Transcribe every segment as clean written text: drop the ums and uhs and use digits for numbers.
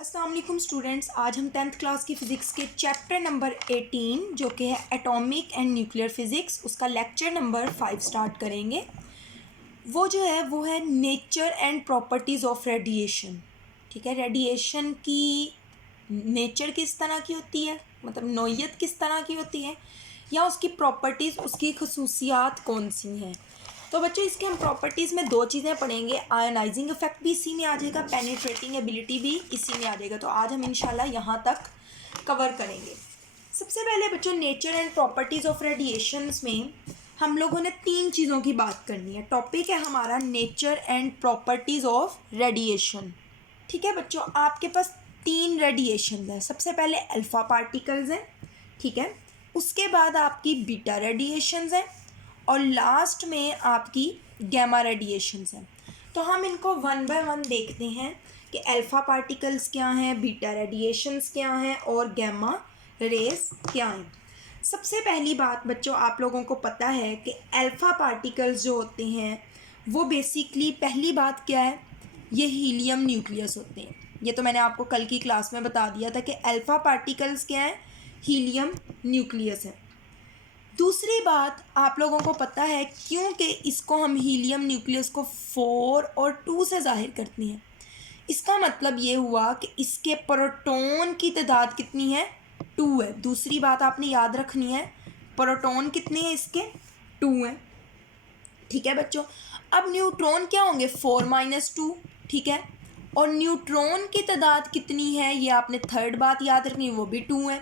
अस्सलाम वालेकुम स्टूडेंट्स, आज हम 10th क्लास की फ़िज़िक्स के चैप्टर नंबर 18 जो कि है एटॉमिक एंड न्यूक्लियर फ़िज़िक्स, उसका लेक्चर नंबर 5 स्टार्ट करेंगे। वो है nature and properties of radiation. ठीक है, रेडिएशन की नेचर किस तरह की होती है, मतलब नौइयत किस तरह की होती है, या उसकी प्रॉपर्टीज़, उसकी खसूसियात कौन सी हैं। तो बच्चों इसके हम प्रॉपर्टीज़ में दो चीज़ें पढ़ेंगे। आयोनाइजिंग इफेक्ट भी इसी में आ जाएगा, पेनिट्रेटिंग एबिलिटी भी इसी में आ जाएगा। तो आज हम इंशाल्लाह यहाँ तक कवर करेंगे। सबसे पहले बच्चों nature and properties of radiations में हम लोगों ने तीन चीज़ों की बात करनी है। टॉपिक है हमारा nature and properties of radiation. ठीक है बच्चों, आपके पास तीन रेडिएशन हैं। सबसे पहले अल्फ़ा पार्टिकल्स हैं, ठीक है, उसके बाद आपकी बीटा रेडिएशंस हैं और लास्ट में आपकी गैमा रेडिएशंस हैं। तो हम इनको वन बाय वन देखते हैं कि अल्फ़ा पार्टिकल्स क्या हैं, बीटा रेडिएशंस क्या हैं और गैमा रेस क्या हैं। सबसे पहली बात बच्चों, आप लोगों को पता है कि अल्फ़ा पार्टिकल्स जो होते हैं वो बेसिकली, पहली बात क्या है, ये हीलियम न्यूक्लियस होते हैं। ये तो मैंने आपको कल की क्लास में बता दिया था कि अल्फ़ा पार्टिकल्स क्या है, हीलियम न्यूक्लियस है। दूसरी बात आप लोगों को पता है क्योंकि इसको हम हीलियम न्यूक्लियस को 4 और 2 से ज़ाहिर करते हैं। इसका मतलब ये हुआ कि इसके प्रोटॉन की तादाद कितनी है, 2 है। दूसरी बात आपने याद रखनी है, प्रोटॉन कितने हैं इसके, 2 हैं। ठीक है बच्चों, अब न्यूट्रॉन क्या होंगे, 4 - 2। ठीक है, और न्यूट्रॉन की तादाद कितनी है, ये आपने थर्ड बात याद रखनी है, वो भी 2 है।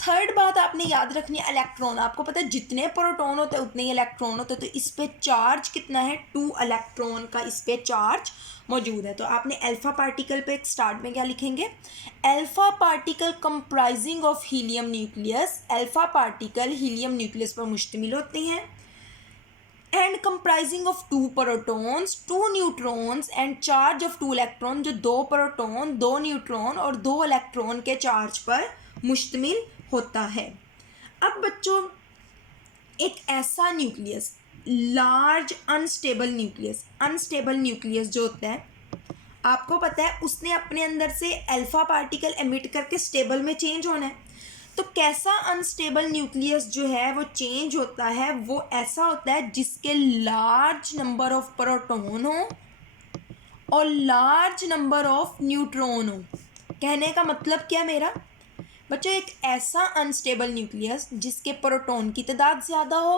थर्ड बात आपने याद रखनी है इलेक्ट्रॉन। आपको पता है जितने प्रोटॉन होते हैं उतने ही इलेक्ट्रॉन होते हैं, तो इस पे चार्ज कितना है, 2 इलेक्ट्रॉन का इस पे चार्ज मौजूद है। तो आपने अल्फ़ा पार्टिकल पे स्टार्ट में क्या लिखेंगे, alpha particle comprising of helium nucleus. Alpha particle helium nucleus पर मुश्तमिल होते हैं and comprising of 2 protons, 2 neutrons and charge of 2 electron. जो 2 प्रोटॉन, 2 न्यूट्रॉन और 2 इलेक्ट्रॉन के चार्ज पर मुश्तमिल होता है। अब बच्चों एक ऐसा न्यूक्लियस, लार्ज अनस्टेबल न्यूक्लियस जो होता है, आपको पता है उसने अपने अंदर से अल्फ़ा पार्टिकल एमिट करके स्टेबल में चेंज होना है। तो कैसा अनस्टेबल न्यूक्लियस जो है वो चेंज होता है, वो ऐसा होता है जिसके लार्ज नंबर ऑफ प्रोटॉन हो और लार्ज नंबर ऑफ न्यूट्रॉन हो। कहने का मतलब क्या मेरा बच्चों, एक ऐसा अनस्टेबल न्यूक्लियस जिसके प्रोटॉन की तादाद ज़्यादा हो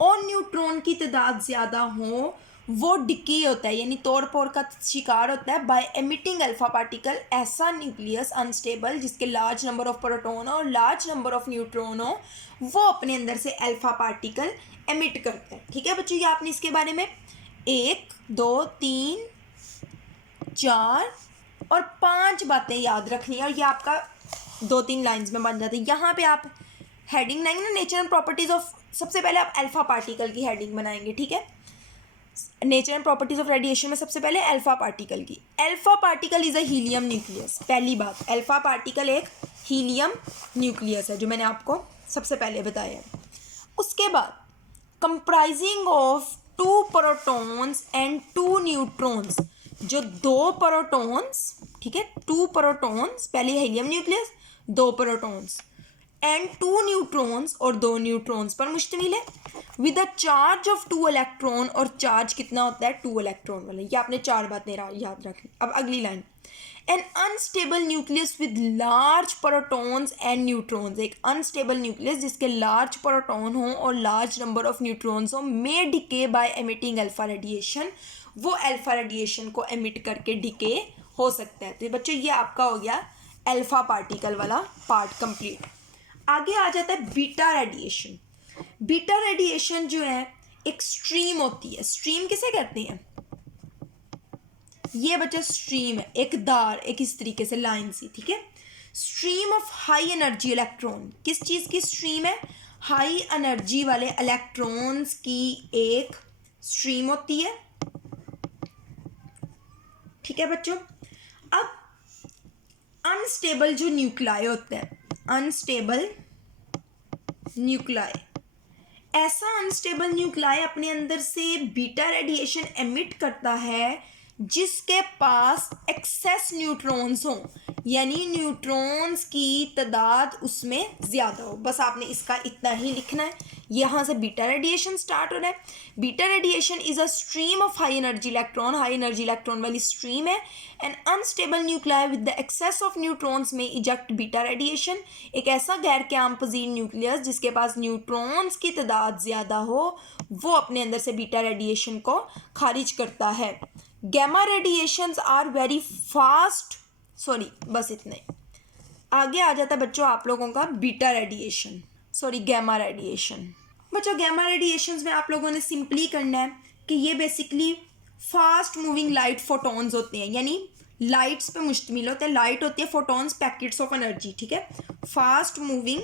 और न्यूट्रॉन की तादाद ज़्यादा हो, वो डिके होता है, यानी तोड़ फोड़ का शिकार होता है बाय एमिटिंग अल्फ़ा पार्टिकल। ऐसा न्यूक्लियस अनस्टेबल जिसके लार्ज नंबर ऑफ प्रोटॉन हो और लार्ज नंबर ऑफ न्यूट्रॉन हो, वो अपने अंदर से अल्फ़ा पार्टिकल एमिट करता है। ठीक है बच्चों, ये आपने इसके बारे में 1 2 3 4 और 5 बातें याद रखनी है और ये आपका 2-3 लाइंस में बन जाते हैं। यहाँ पे आप हेडिंग बनाएंगे ना, नेचर एंड प्रॉपर्टीज़ ऑफ, सबसे पहले आप अल्फ़ा पार्टिकल की हेडिंग बनाएंगे। ठीक है, nature and properties of radiation में सबसे पहले अल्फ़ा पार्टिकल की। Alpha particle is a helium nucleus. पहली बात, अल्फ़ा पार्टिकल एक हीलियम न्यूक्लियस है, जो मैंने आपको सबसे पहले बताया है। उसके बाद comprising of 2 protons and 2 neutrons. जो 2 प्रोटॉन्स, ठीक है, 2 प्रोटॉन्स, पहले helium nucleus, 2 protons and 2 neutrons और 2 न्यूट्रॉन्स पर मुश्तमिल है with a charge of 2 electron. और चार्ज कितना होता है, 2 इलेक्ट्रॉन वाला। ये आपने 4 बातें याद रखनी। अब अगली line, an unstable nucleus with large protons and neutrons. एक अनस्टेबल न्यूक्लियस जिसके लार्ज प्रोटॉन हो और लार्ज नंबर ऑफ न्यूट्रॉन्स हो, may decay by emitting alpha radiation. वो अल्फा रेडिएशन को एमिट करके डिके हो सकता है। तो बच्चों ये आपका हो गया अल्फा पार्टिकल वाला पार्ट कंप्लीट। आगे आ जाता है बीटा रेडिएशन। बीटा रेडिएशन जो है एक स्ट्रीम होती है। स्ट्रीम किसे कहते हैं, ये बच्चा स्ट्रीम है, एक धार, एक इस तरीके से लाइन सी। ठीक है, stream of high energy electron. किस चीज़ की स्ट्रीम है, हाई एनर्जी वाले इलेक्ट्रॉन्स की एक स्ट्रीम होती है। ठीक है बच्चों, अब अनस्टेबल जो न्यूक्लाई होते हैं, अनस्टेबल न्यूक्लाई, ऐसा अनस्टेबल न्यूक्लाई अपने अंदर से बीटा रेडिएशन एमिट करता है जिसके पास एक्सेस न्यूट्रॉन्स हों। यानी न्यूट्रॉन्स की तादाद उसमें ज़्यादा हो। बस आपने इसका इतना ही लिखना है। यहाँ से बीटा रेडिएशन स्टार्ट हो रहा है। Beta radiation is a stream of high energy electron, high energy electron वाली स्ट्रीम है। An unstable nuclear with the excess of neutrons में इजेक्ट बीटा रेडिएशन। एक ऐसा गैर क़याम पज़ीर न्यूक्लियस जिसके पास न्यूट्रॉन्स की तादाद ज़्यादा हो, वो अपने अंदर से बीटा रेडिएशन को खारिज करता है। Gamma radiations are very fast, बस इतना ही। आगे आ जाता है बच्चों आप लोगों का बीटा रेडिएशन, गैमा रेडिएशन। बच्चों गैमा रेडिएशंस में आप लोगों ने सिंपली करना है कि ये basically fast moving light photons होते हैं, यानी लाइट्स पे मुश्तमिल होते हैं। लाइट होती है फोटॉन्स, पैकेट्स ऑफ एनर्जी, ठीक है। फास्ट मूविंग,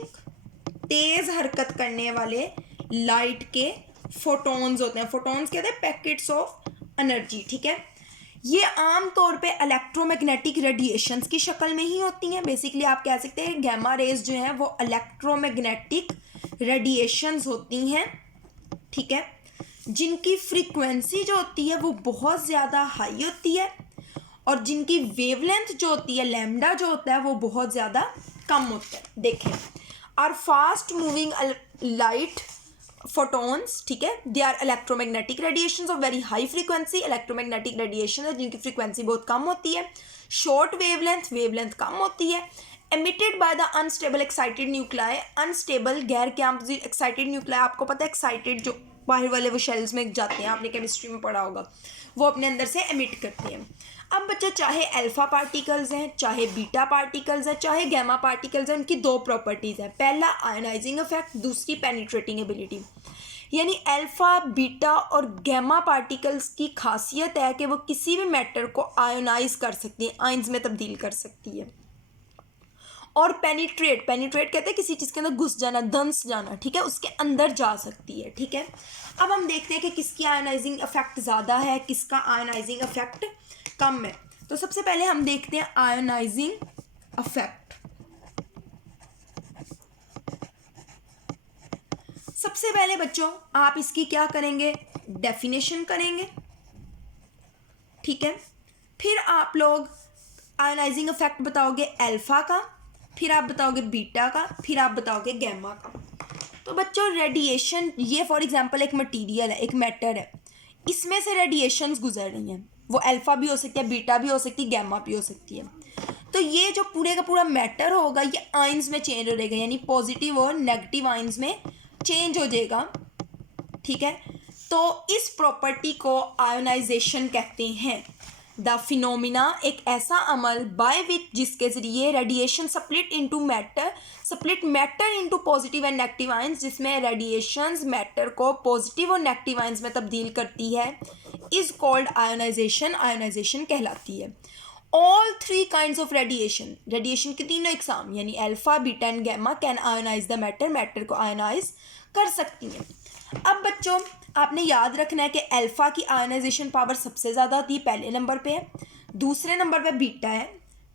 तेज़ हरकत करने वाले लाइट के फोटॉन्स होते हैं। फोटॉन्स कहते हैं पैकेट्स ऑफ एनर्जी, ठीक है। ये आम तौर पे इलेक्ट्रोमैग्नेटिक रेडिएशंस की शक्ल में ही होती हैं। बेसिकली आप कह सकते हैं गैमा रेज जो हैं वो इलेक्ट्रोमैग्नेटिक रेडिएशंस होती हैं, ठीक है, जिनकी फ्रीक्वेंसी जो होती है वो बहुत ज़्यादा हाई होती है और जिनकी वेवलेंथ जो होती है, लैम्डा जो होता है, वो बहुत ज़्यादा कम होता है। देखें, are fast moving light photons, ठीक है, they are electromagnetic radiations of very high frequency. Electromagnetic radiation है जिनकी फ्रीक्वेंसी बहुत कम होती है, शॉर्ट वेवलेंथ कम होती है। Emitted by the unstable excited nuclei, unstable गैर क़याम एक्साइटेड न्यूक्लियाई, आपको पता है एक्साइटेड जो बाहर वाले वो शेल्स में जाते हैं, आपने केमिस्ट्री में पढ़ा होगा, वो अपने अंदर से एमिट करते हैं। अब बच्चा चाहे अल्फ़ा पार्टिकल्स हैं, चाहे बीटा पार्टिकल्स हैं, चाहे गैमा पार्टिकल्स हैं, उनकी दो प्रॉपर्टीज़ हैं। पहला आयोनाइजिंग इफेक्ट, दूसरी पेनिट्रेटिंग एबिलिटी। यानी अल्फ़ा, बीटा और गैमा पार्टिकल्स की खासियत है कि वो किसी भी मैटर को आयोनाइज कर सकती हैं, आयंस में तब्दील कर सकती है। और पेनिट्रेट कहते हैं किसी चीज़ के अंदर घुस जाना, दंस जाना, ठीक है, उसके अंदर जा सकती है, ठीक है। अब हम देखते हैं कि किसकी आयोनाइजिंग इफेक्ट ज़्यादा है, किसका आयोनाइजिंग इफेक्ट कम है। तो सबसे पहले हम देखते हैं आयोनाइजिंग इफेक्ट। सबसे पहले बच्चों आप इसकी क्या करेंगे, डेफिनेशन करेंगे, ठीक है। फिर आप लोग आयोनाइजिंग इफेक्ट बताओगे अल्फा का, फिर आप बताओगे बीटा का, फिर आप बताओगे गैमा का। तो बच्चों रेडिएशन, ये फॉर एग्जांपल एक मटेरियल है, एक मैटर है, इसमें से रेडिएशंस गुजर रही हैं, वो अल्फा भी हो सकती है, बीटा भी हो सकती है, गैमा भी हो सकती है। तो ये जो पूरे का पूरा मैटर होगा ये आयंस में चेंज हो जाएगा, यानी पॉजिटिव और नेगेटिव आयंस में चेंज हो जाएगा, ठीक है। तो इस प्रॉपर्टी को आयोनाइजेशन कहते हैं। द फिनोमिना, एक ऐसा अमल बाय विच, जिसके ज़रिए radiation split matter into positive and negative ions, जिसमें रेडिएशंस मैटर को पॉजिटिव और नेगेटिव आयंस में तब्दील करती है, इज़ कॉल्ड आयोनाइजेशन कहलाती है। All three kinds of radiation के तीनों इकसाम, यानी alpha, beta and gamma, can ionise the matter को आयोनाइज कर सकती हैं। अब बच्चों आपने याद रखना है कि अल्फ़ा की आयोनाइजेशन पावर सबसे ज़्यादा होती है, पहले नंबर पे है, दूसरे नंबर पे बीटा है,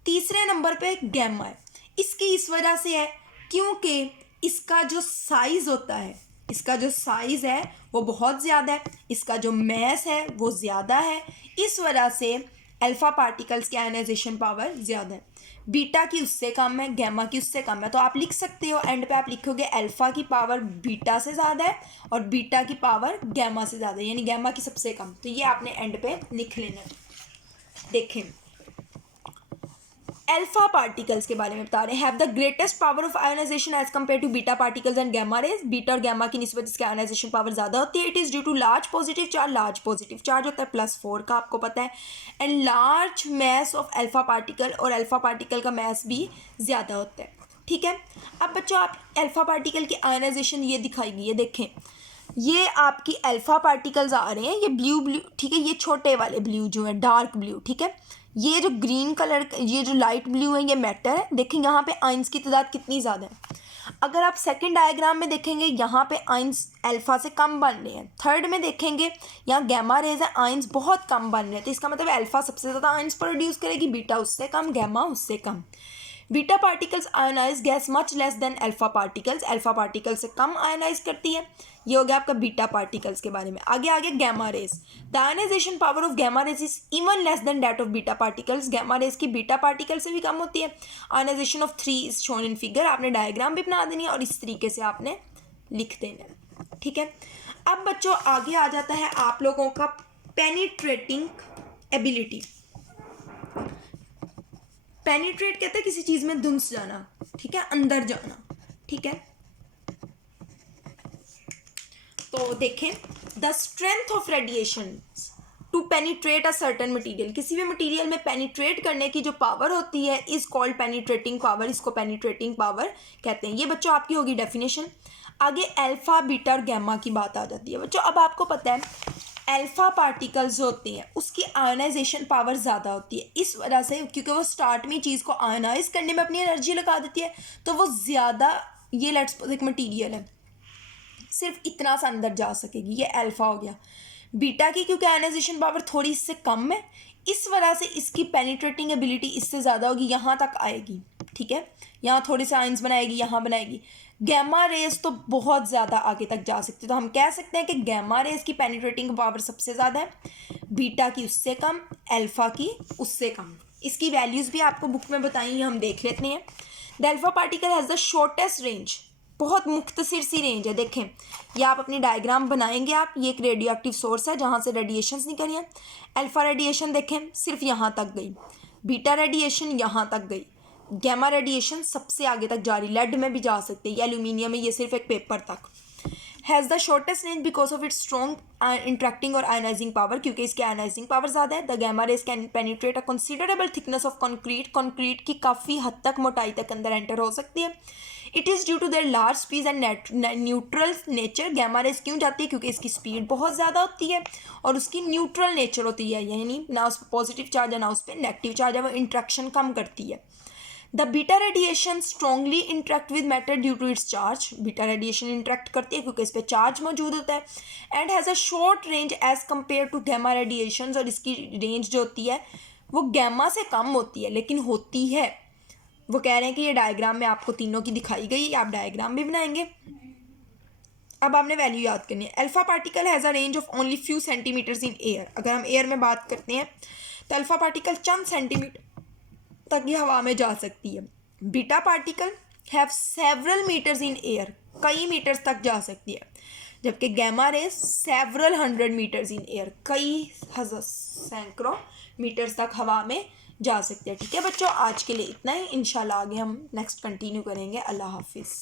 तीसरे नंबर पे गैमा है। इसकी इस वजह से है क्योंकि इसका जो साइज़ होता है, इसका जो साइज़ है वो बहुत ज़्यादा है, इसका जो मैस है वो ज़्यादा है, इस वजह से अल्फ़ा पार्टिकल्स की आयोनाइजेशन पावर ज़्यादा है। बीटा की उससे कम है, गैमा की उससे कम है। तो आप लिख सकते हो, एंड पे आप लिखोगे अल्फ़ा की पावर बीटा से ज़्यादा है और बीटा की पावर गैमा से ज़्यादा है, यानी गैमा की सबसे कम। तो ये आपने एंड पे लिख लेना है। देखें अल्फ़ा पार्टिकल्स के बारे में बता रहे हैं, have the greatest power of ionisation as compare to beta particles and gamma rays. Beta और गैमा की निस्बत इसकी आयोनाइजेशन पावर ज़्यादा होती है। It is due to large positive charge होता है +4 का, आपको पता है, and large mass of alpha particle, और अल्फ़ा पार्टिकल का मैस भी ज़्यादा होता है, ठीक है। अब बच्चों आप अल्फ़ा पार्टिकल की आयोनाइजेशन ये दिखाई गई है, देखें ये आपकी अल्फ़ा पार्टिकल्स आ रहे हैं, ये ब्लू, ठीक है, ये छोटे वाले ब्लू जो है, डार्क ब्लू, ठीक है। ये जो ग्रीन कलर, ये जो लाइट ब्लू है, ये मैटर है। देखें यहाँ पे आयंस की तादाद कितनी ज़्यादा है। अगर आप सेकंड डायग्राम में देखेंगे यहाँ पे आयंस अल्फ़ा से कम बन रहे हैं। थर्ड में देखेंगे यहाँ गैमा रेज है, आयंस बहुत कम बन रहे हैं। तो इसका मतलब अल्फ़ा सबसे ज़्यादा आयंस प्रोड्यूस करेगी, बीटा उससे कम, गैमा उससे कम। Beta particles ionise gas much less than alpha particles, alpha particle से कम आयोनाइज करती है। ये हो गया आपका बीटा पार्टिकल्स के बारे में। आगे gamma rays, the ionisation power of gamma rays is even less than that of beta particles, gamma rays की बीटा पार्टिकल से भी कम होती है। Ionisation of 3 is shown in figure, आपने डायग्राम भी बना देनी है और इस तरीके से आपने लिख देना है, ठीक है। अब बच्चों आगे आ जाता है आप लोगों का पेनिट्रेटिंग एबिलिटी। पेनिट्रेट कहते हैं किसी चीज में धुंस जाना, ठीक है, अंदर जाना, ठीक है। तो देखें, the strength of radiation to penetrate a certain material, किसी भी मटेरियल में पेनिट्रेट करने की जो पावर होती है इज कॉल्ड पेनिट्रेटिंग पावर, इसको पेनिट्रेटिंग पावर कहते हैं। ये बच्चों आपकी होगी डेफिनेशन। आगे अल्फा बीटा और गैमा की बात आ जाती है बच्चों। अब आपको पता है अल्फा पार्टिकल्स जो होती हैं उसकी आयोनाइजेशन पावर ज़्यादा होती है, इस वजह से क्योंकि वो स्टार्ट में चीज़ को आयोनाइज करने में अपनी एनर्जी लगा देती है, तो वो ज़्यादा, ये लेट्स सपोज एक मटीरियल है सिर्फ इतना सा अंदर जा सकेगी, ये अल्फा हो गया। बीटा की क्योंकि आयोनाइजेशन पावर थोड़ी इससे कम है, इस वजह से इसकी पेनिट्रेटिंग एबिलिटी इससे ज़्यादा होगी, यहाँ तक आएगी, ठीक है, यहाँ थोड़े से आयंस बनाएगी, यहाँ बनाएगी। गैमा रेज तो बहुत ज़्यादा आगे तक जा सकती है, तो हम कह सकते हैं कि गैमा रेज की पेनिट्रेटिंग पावर सबसे ज़्यादा है, बीटा की उससे कम, अल्फा की उससे कम। इसकी वैल्यूज़ भी आपको बुक में बताई, हम देख लेते हैं। The alpha particle has the shortest range, बहुत मुख्तसर सी रेंज है। देखें, ये आप अपनी डायग्राम बनाएंगे आप, ये एक रेडियो एक्टिव सोर्स है जहाँ से रेडिएशंस निकली हैं। अल्फा रेडिएशन देखें सिर्फ यहाँ तक गई, बीटा रेडिएशन यहाँ तक गई, गैमा रेडिएशन सबसे आगे तक जा रही, लेड में भी जा सकते हैं, ये एल्यूमिनियम में, ये सिर्फ एक पेपर तक। Has the shortest range because of its strong interacting और आयोनाइजिंग पावर, क्योंकि इसकी आयोनाइजिंग पावर ज़्यादा है। The gamma rays can penetrate a considerable thickness of concrete, concrete की काफ़ी हद तक मोटाई तक अंदर एंटर हो सकती है। It is due to their large speed and neutral nature, gamma rays क्यों जाती है, क्योंकि इसकी स्पीड बहुत ज़्यादा होती है और उसकी न्यूट्रल नेचर होती है, यानी ना उस पर पॉजिटिव चार्ज है ना उस पर नेगेटिव चार्ज है, वो इंट्रैक्शन कम करती है। The beta radiation strongly interact with matter due to its charge, beta radiation interact करती है क्योंकि इस पर चार्ज मौजूद होता है। And has a short range as compare to gamma radiation, और इसकी रेंज जो होती है वो गैमा से कम होती है, लेकिन होती है। वो कह रहे हैं कि ये डायग्राम में आपको तीनों की दिखाई गई, आप डायग्राम भी बनाएंगे। अब आपने वैल्यू याद करनी है। Alpha particle has a range of only few centimetres in air, अगर हम एयर में बात करते हैं तो अल्फा पार्टिकल चंद सेंटीमीटर तक ये हवा में जा सकती है। Beta particle have several metres in air, कई मीटर्स तक जा सकती है, जबकि gamma rays several 100 metres in air, कई सैकड़ों मीटर्स तक हवा में जा सकते हैं। ठीक है बच्चों, आज के लिए इतना ही, इंशाल्लाह आगे हम नेक्स्ट कंटिन्यू करेंगे। अल्लाह हाफिज़।